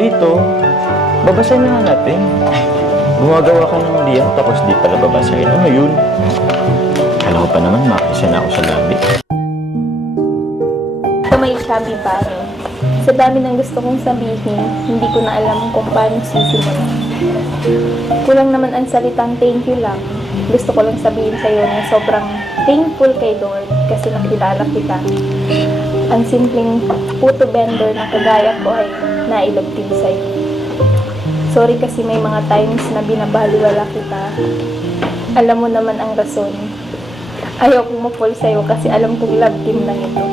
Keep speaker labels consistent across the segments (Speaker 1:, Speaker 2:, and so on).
Speaker 1: dito. Babasahin na nga natin. Gumagawa ka ng liyan tapos di pala babasahin. Ano yun? Kala ko pa naman makisa na ako sa labi.
Speaker 2: Sa may chubby pare. Sa dami ng gusto kong sabihin, hindi ko na alam kung paano sisimulan. Kulang naman ang salitang thank you lang. Gusto ko lang sabihin sa'yo na sobrang thankful kay Lord kasi nakilala kita. Ang simpleng puto vendor na kagaya ko ay nailog din sa'yo. Sorry kasi may mga times na binabaliwala kita. Alam mo naman ang rason. Ayaw kong mapol sa'yo kasi alam kong love team lang ito.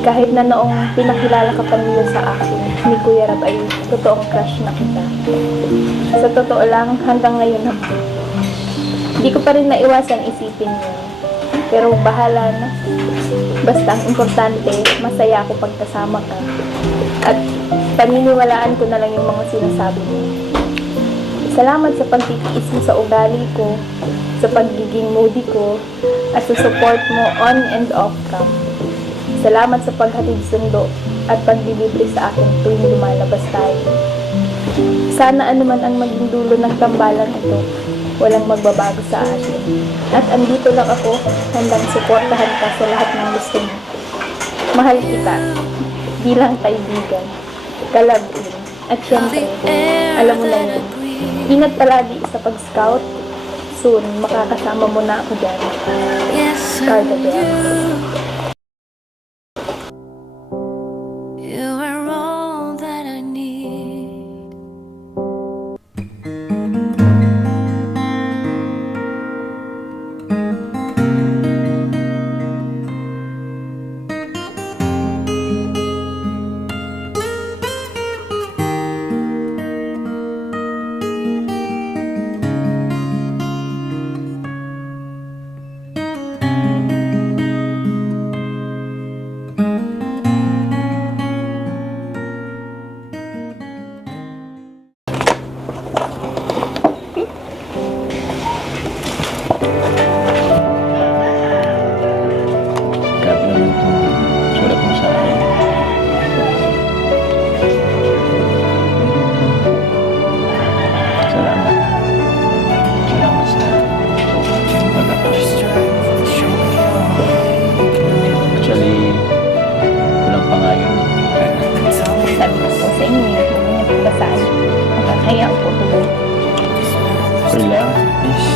Speaker 2: Kahit na noong pinakilala ka pa nila sa akin, ni Kuya Rab ay totoong crush na kita. Sa totoo lang, hanggang ngayon naman. Hindi ko pa rin naiwasan isipin yun. Pero bahala na. Basta ang importante, masaya ako pagkasama ka. At paniniwalaan ko na lang yung mga sinasabi mo. Salamat sa pagtitiis mo sa ugali ko, sa pagiging moody ko, at sa support mo on and off cam. Salamat sa paghatid sundo at paglilibre sa akin tuwing lumalabas tayo. Sana anuman ang maging dulo ng tambalan ito, walang magbabago sa atin. At andito lang ako, handang suportahan ka sa lahat ng gusto mo. Mahal kita, bilang kaibigan, kalabin, at syempre, alam mo na yun. Ingat palagi sa pag-scout. Soon, makakasama mo na ako dyan. Carla Bell.
Speaker 3: Ayaw po tuloy. Wala. Yes.